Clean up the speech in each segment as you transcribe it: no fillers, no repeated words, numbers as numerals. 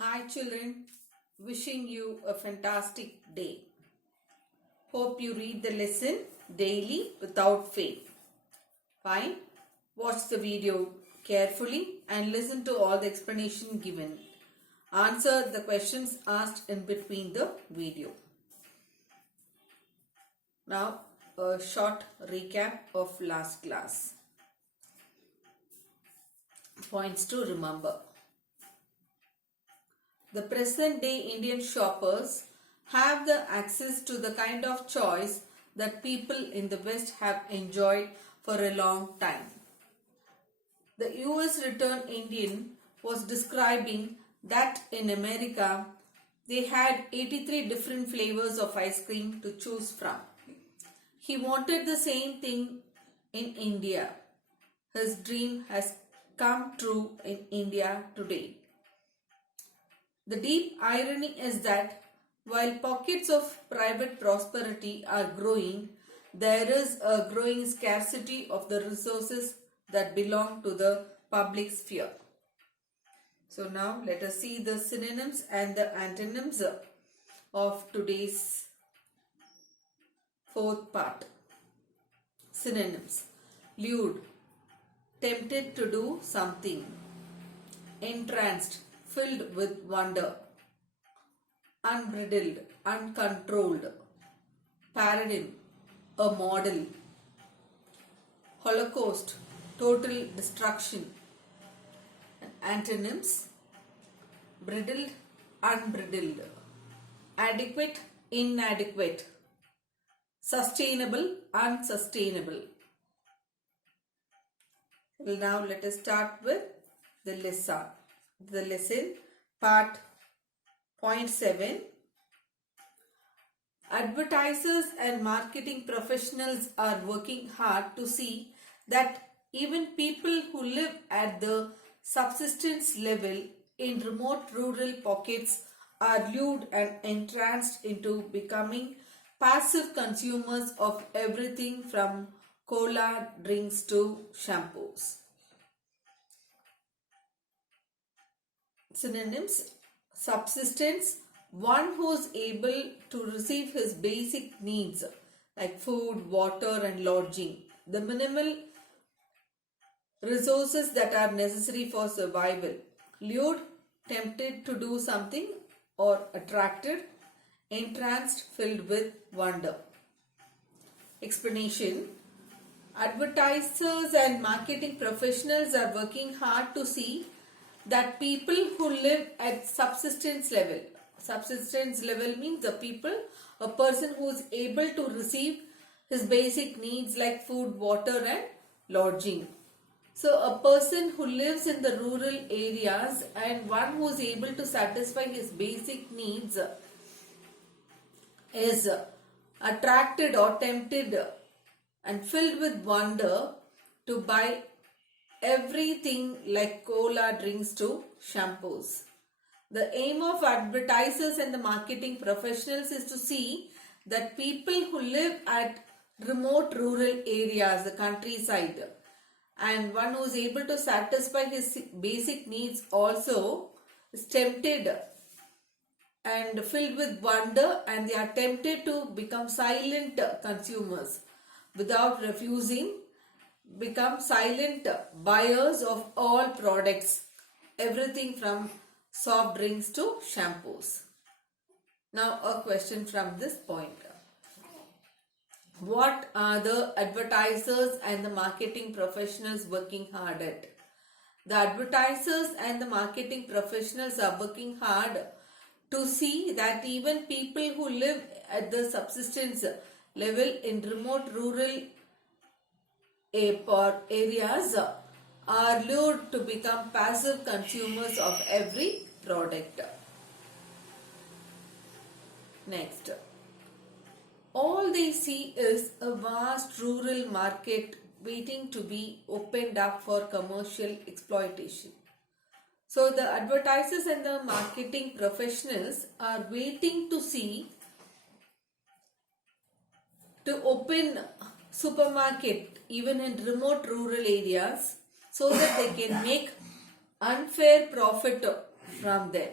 Hi children, wishing you a fantastic day. Hope you read the lesson daily without fail. Fine. Watch the video carefully and listen to all the explanation given. Answer the questions asked in between the video. Now a short recap of last class. Points to remember. The present day Indian shoppers have the access to the kind of choice that people in the West have enjoyed for a long time. The US returned Indian was describing that in America they had 83 different flavors of ice cream to choose from. He wanted the same thing in India. His dream has come true in India today. The deep irony is that while pockets of private prosperity are growing, there is a growing scarcity of the resources that belong to the public sphere. So now let us see the synonyms and the antonyms of today's fourth part. Synonyms: lured, tempted to do something; entranced, filled with wonder; unbridled, uncontrolled; paradigm, a model; holocaust, total destruction. Antonyms: bridled, unbridled; adequate, inadequate; sustainable, unsustainable. Well, now let us start with the lesson. The lesson part point 7. Advertisers and marketing professionals are working hard to see that even people who live at the subsistence level in remote rural pockets are lured and entranced into becoming passive consumers of everything from cola drinks to shampoos. Synonyms: subsistence, one who is able to receive his basic needs like food, water and lodging, the minimal resources that are necessary for survival. Lured, tempted to do something or attracted; entranced, filled with wonder. Explanation: advertisers and marketing professionals are working hard to see that people who live at subsistence level means a person who is able to receive his basic needs like food, water and lodging. So a person who lives in the rural areas and one who is able to satisfy his basic needs is attracted or tempted and filled with wonder to buy everything like cola drinks to shampoos. The aim of advertisers and the marketing professionals is to see that people who live at remote rural areas, the countryside, and one who is able to satisfy his basic needs also is tempted and filled with wonder, and they are tempted to become silent consumers without refusing, become silent buyers of all products, everything from soft drinks to shampoos. Now a question from this point. What are the advertisers and the marketing professionals working hard at? The advertisers and the marketing professionals are working hard to see that even people who live at the subsistence level in remote rural areas are lured to become passive consumers of every product. Next, all they see is a vast rural market waiting to be opened up for commercial exploitation. So the advertisers and the marketing professionals are waiting to see to open supermarket even in remote rural areas so that they can make unfair profit from them.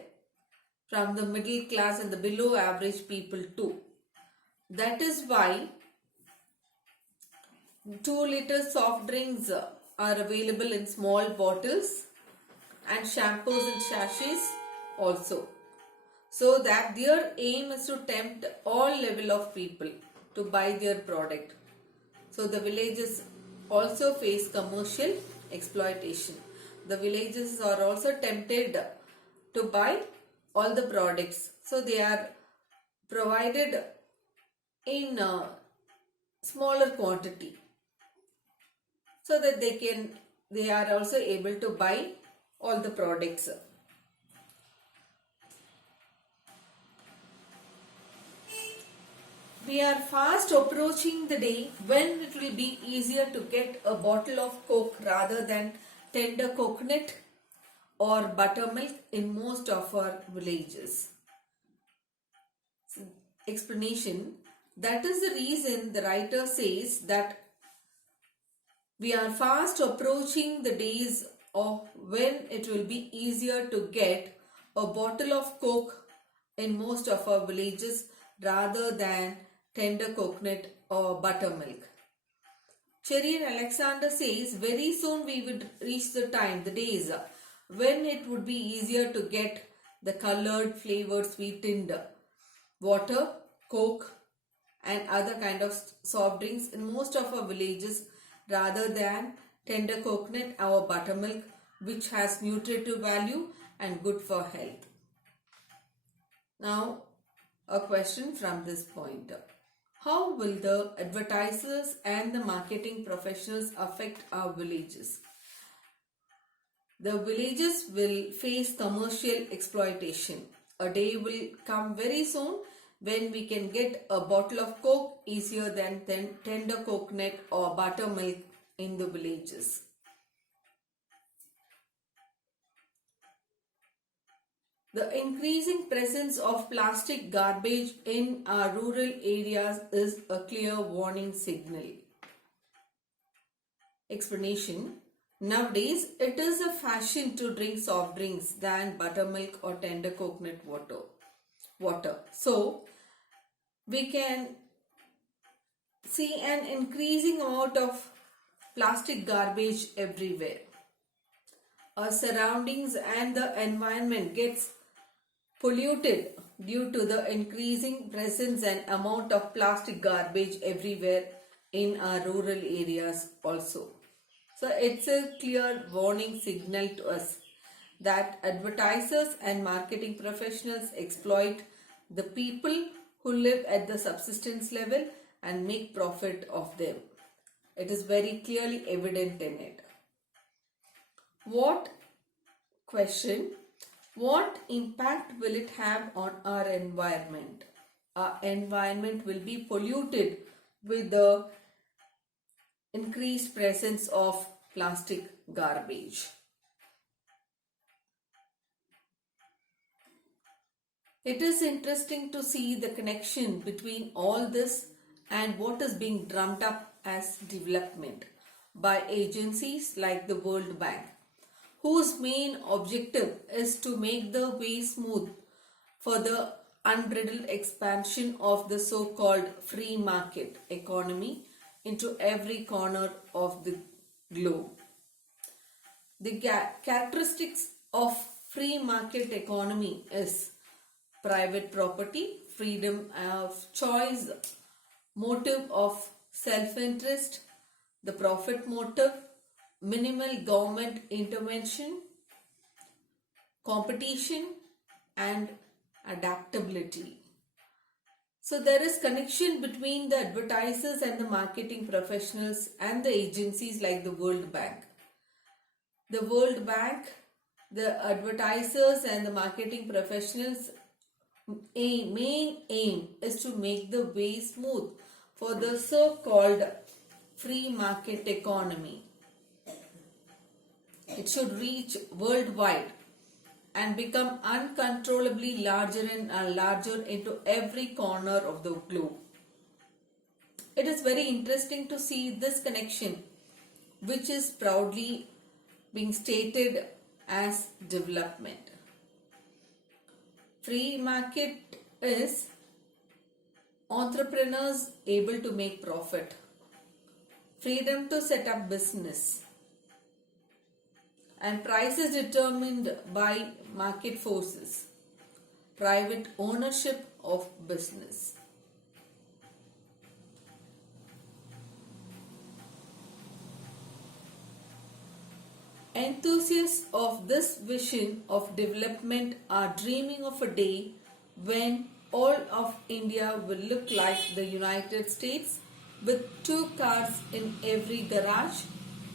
from the middle class and the below average people too. That is why 2-liter soft drinks are available in small bottles and shampoos and sachets also. So that their aim is to tempt all level of people to buy their product. So the villages also face commercial exploitation. The villages are also tempted to buy all the products. So they are provided in a smaller quantity so that they are also able to buy all the products. We are fast approaching the day when it will be easier to get a bottle of Coke rather than tender coconut or buttermilk in most of our villages. Explanation: that is the reason the writer says that we are fast approaching the days of when it will be easier to get a bottle of Coke in most of our villages rather than tender coconut or buttermilk. Cherry and Alexander says very soon we would reach the days when it would be easier to get the colored flavored sweetened water, Coke and other kind of soft drinks in most of our villages rather than tender coconut or buttermilk, which has nutritive value and good for health. Now a question from this point. How will the advertisers and the marketing professionals affect our villages? The villages will face commercial exploitation. A day will come very soon when we can get a bottle of Coke easier than tender coconut or buttermilk in the villages. The increasing presence of plastic garbage in our rural areas is a clear warning signal. Explanation: nowadays, it is a fashion to drink soft drinks than buttermilk or tender coconut water. So, we can see an increasing amount of plastic garbage everywhere. Our surroundings and the environment gets polluted due to the increasing presence and amount of plastic garbage everywhere in our rural areas also. So it's a clear warning signal to us that advertisers and marketing professionals exploit the people who live at the subsistence level and make profit of them. It is very clearly evident in it. What impact will it have on our environment? Our environment will be polluted with the increased presence of plastic garbage. It is interesting to see the connection between all this and what is being drummed up as development by agencies like the World Bank, whose main objective is to make the way smooth for the unbridled expansion of the so-called free market economy into every corner of the globe. The characteristics of free market economy is private property, freedom of choice, motive of self-interest, the profit motive, minimal government intervention, competition and adaptability. So there is connection between the advertisers and the marketing professionals and the agencies like the World Bank. The World Bank, the advertisers and the marketing professionals' main aim is to make the way smooth for the so-called free market economy. It should reach worldwide and become uncontrollably larger and larger into every corner of the globe. It is very interesting to see this connection, which is proudly being stated as development. Free market is entrepreneurs able to make profit, freedom to set up business, and price is determined by market forces, private ownership of business. Enthusiasts of this vision of development are dreaming of a day when all of India will look like the United States with 2 cars in every garage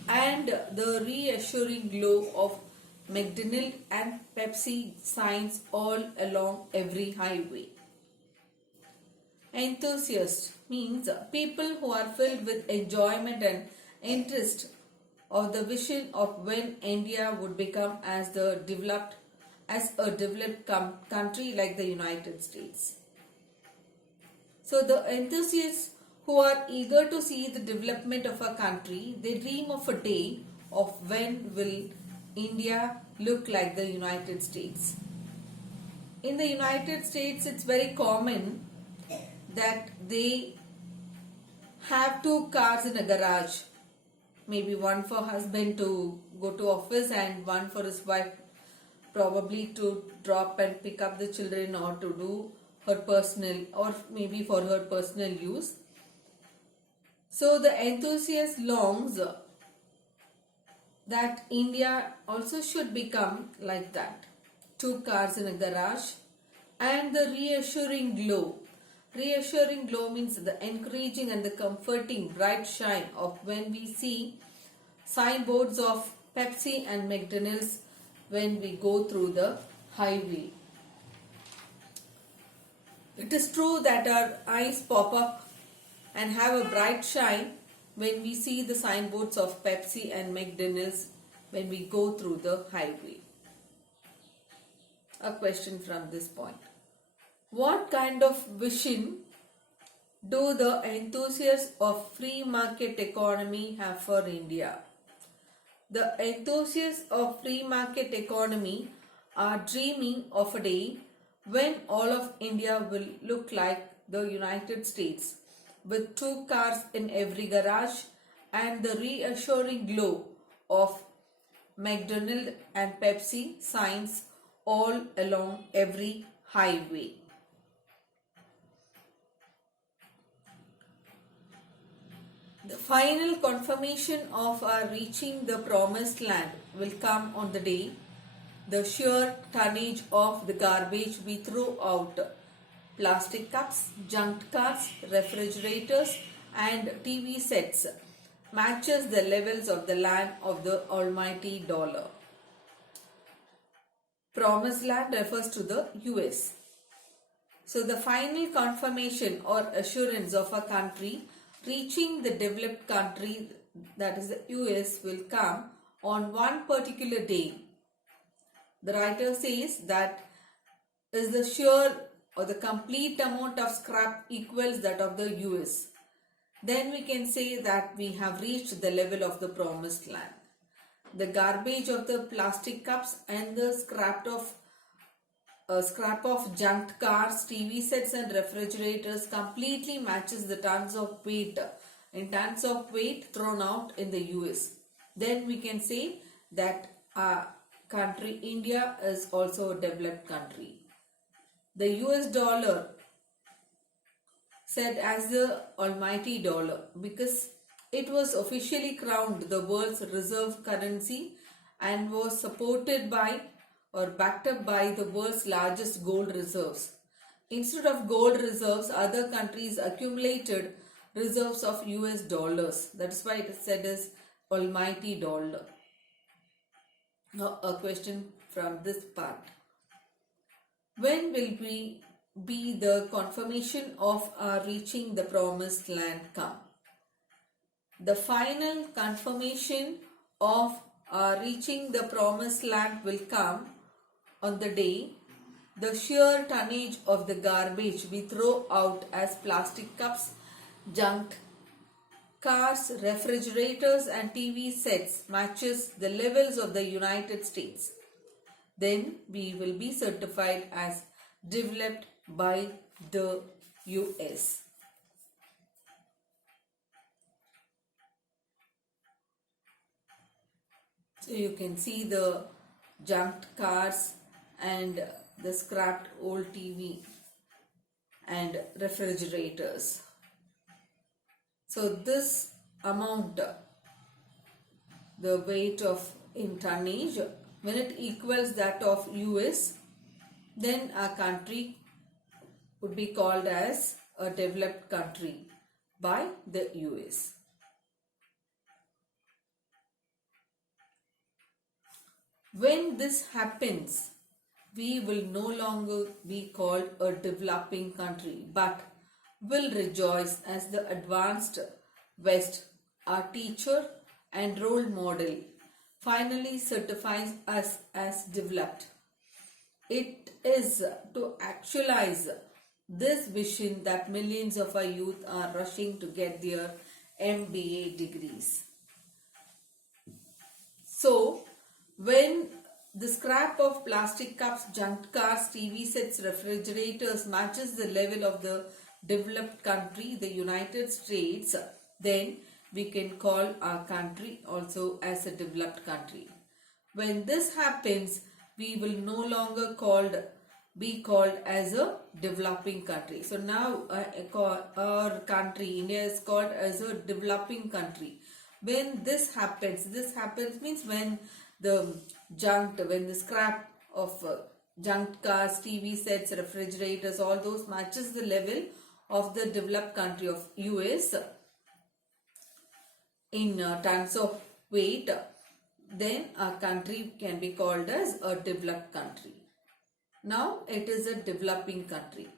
and the reassuring glow of McDonald's and Pepsi signs all along every highway. Enthusiast means people who are filled with enjoyment and interest of the vision of when India would become as a developed country like the United States. So the enthusiasts who are eager to see the development of a country, they dream of a day of when will India look like the United States. In the United States, it's very common that they have 2 cars in a garage. Maybe one for husband to go to office and one for his wife probably to drop and pick up the children or to do her personal or maybe for her personal use. So the enthusiast longs that India also should become like that. 2 cars in a garage and the reassuring glow. Reassuring glow means the encouraging and the comforting bright shine of when we see signboards of Pepsi and McDonald's when we go through the highway. It is true that our eyes pop up and have a bright shine when we see the signboards of Pepsi and McDonald's when we go through the highway. A question from this point. What kind of vision do the enthusiasts of free market economy have for India? The enthusiasts of free market economy are dreaming of a day when all of India will look like the United States with 2 cars in every garage and the reassuring glow of McDonald's and Pepsi signs all along every highway. The final confirmation of our reaching the promised land will come on the day the sheer tonnage of the garbage we throw out, plastic cups, junked cars, refrigerators and TV sets, matches the levels of the land of the almighty dollar. Promised land refers to the US. So the final confirmation or assurance of a country reaching the developed country, that is the US, will come on one particular day. The writer says that is the sheer or the complete amount of scrap equals that of the US. Then we can say that we have reached the level of the promised land. The garbage of the plastic cups and the scrap of junked cars, TV sets and refrigerators completely matches the tons of weight thrown out in the US. Then we can say that our country India is also a developed country. The US dollar said as the almighty dollar because it was officially crowned the world's reserve currency and was supported by or backed up by the world's largest gold reserves. Instead of gold reserves, other countries accumulated reserves of US dollars. That's why it is said as almighty dollar. Now a question from this part. When will we be the confirmation of our reaching the promised land come? The final confirmation of our reaching the promised land will come on the day the sheer tonnage of the garbage we throw out as plastic cups, junked cars, refrigerators and TV sets matches the levels of the United States. Then we will be certified as developed by the US. So you can see the junked cars and the scrapped old TV and refrigerators. So this amount, the weight of in tonnage, when it equals that of US, then a country would be called as a developed country by the US. When this happens, we will no longer be called a developing country but will rejoice as the advanced West, our teacher and role model, finally certifies us as developed. It is to actualize this vision that millions of our youth are rushing to get their MBA degrees. So, when the scrap of plastic cups, junk cars, TV sets, refrigerators matches the level of the developed country, the United States, then we can call our country also as a developed country. When this happens, we will no longer be called as a developing country. So now our country, India, is called as a developing country. When this happens means when the scrap of junked cars, TV sets, refrigerators, all those matches the level of the developed country of US in terms of weight, then our country can be called as a developed country. Now it is a developing country.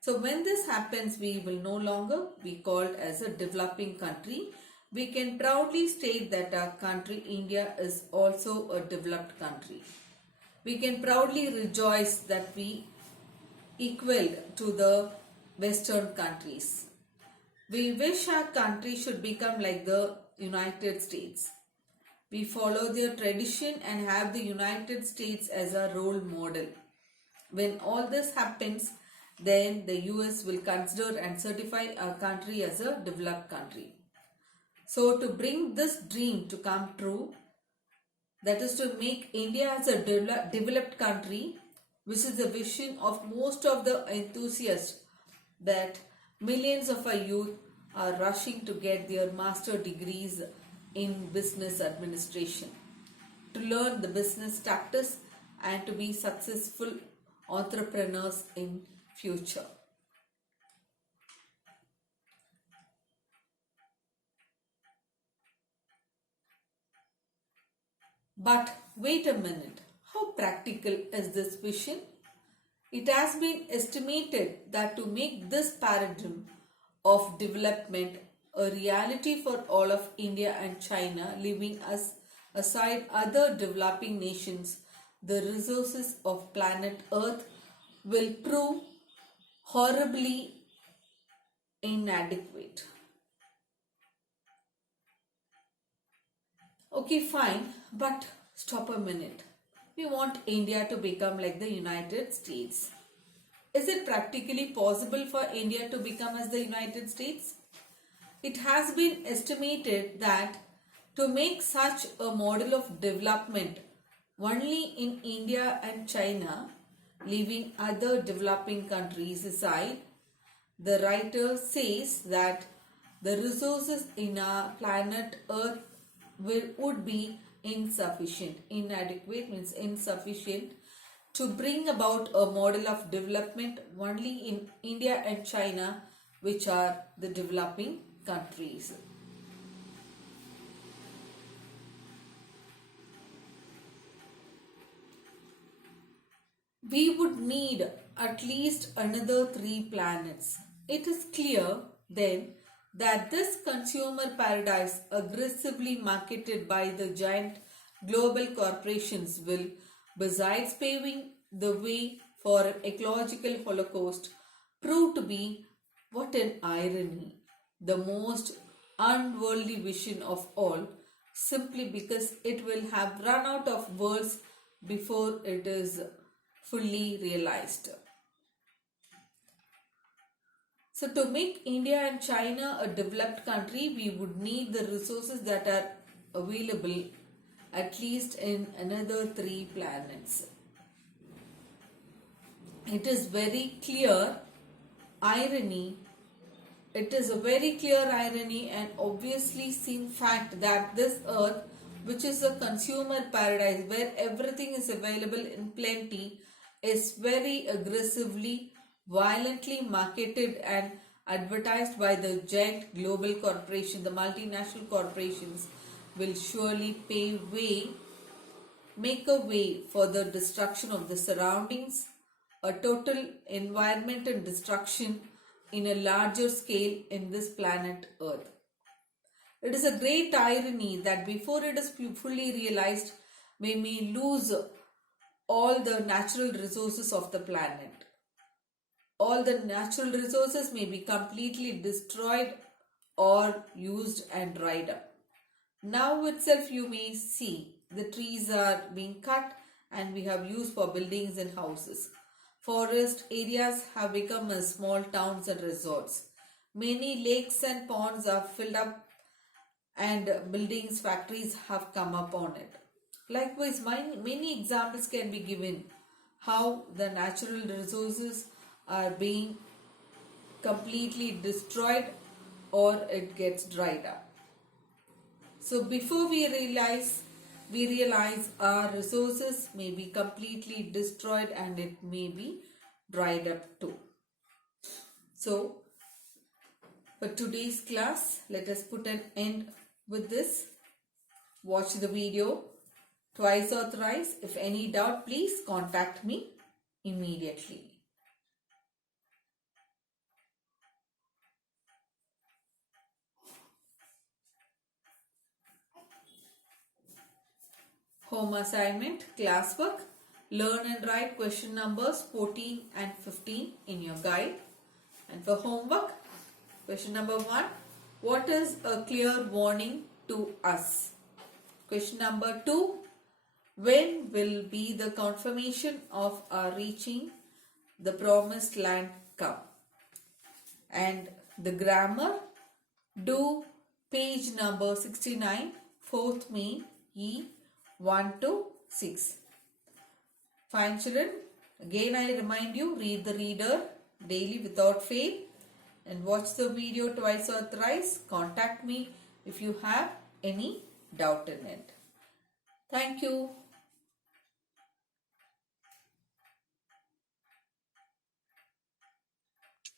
So when this happens, we will no longer be called as a developing country. We can proudly state that our country, India, is also a developed country. We can proudly rejoice that we equaled to the Western countries. We wish our country should become like the United States. We follow their tradition and have the United States as a role model. When all this happens, then the US will consider and certify our country as a developed country. So to bring this dream to come true, that is to make India as a developed country, which is the vision of most of the enthusiasts, that millions of our youth are rushing to get their master degrees in business administration, to learn the business tactics and to be successful entrepreneurs in future. But wait a minute, how practical is this vision? It has been estimated that to make this paradigm of development a reality for all of India and China, leaving us aside other developing nations, the resources of planet Earth will prove horribly inadequate. Okay, fine, but stop a minute. We want India to become like the United States. Is it practically possible for India to become as the United States? It has been estimated that to make such a model of development only in India and China, leaving other developing countries aside, the writer says that the resources in our planet Earth would be insufficient. Inadequate means insufficient to bring about a model of development only in India and China, which are the developing countries. We would need at least another 3 planets. It is clear then that this consumer paradise aggressively marketed by the giant global corporations will, besides paving the way for an ecological holocaust, prove to be, what an irony, the most unworldly vision of all, simply because it will have run out of words before it is fully realized. So to make India and China a developed country, we would need the resources that are available at least in another 3 planets. It is very clear irony. It is a very clear irony and obviously seen fact that this earth, which is a consumer paradise where everything is available in plenty, is very aggressively, violently marketed and advertised by the giant global corporation. The multinational corporations will surely make a way for the destruction of the surroundings, a total environmental destruction in a larger scale in this planet Earth. It is a great irony that before it is fully realized, we may lose all the natural resources of the planet. All the natural resources may be completely destroyed or used and dried up. Now itself you may see the trees are being cut and we have used for buildings and houses. Forest areas have become as small towns and resorts. Many lakes and ponds are filled up and buildings, factories have come up on it. Likewise, many examples can be given how the natural resources are being completely destroyed or it gets dried up. So before we realize our resources may be completely destroyed and it may be dried up too. So for today's class, let us put an end with this. Watch the video twice or thrice. If any doubt, please contact me immediately. Home assignment, classwork. Learn and write question numbers 14 and 15 in your guide. And for homework, question number 1. What is a clear warning to us? Question number 2. When will be the confirmation of our reaching the promised land come? And the grammar, do page number 69, fourth main, E 1 to 6. Fine children, again I remind you, read the reader daily without fail and watch the video twice or thrice. Contact me if you have any doubt in it. Thank you.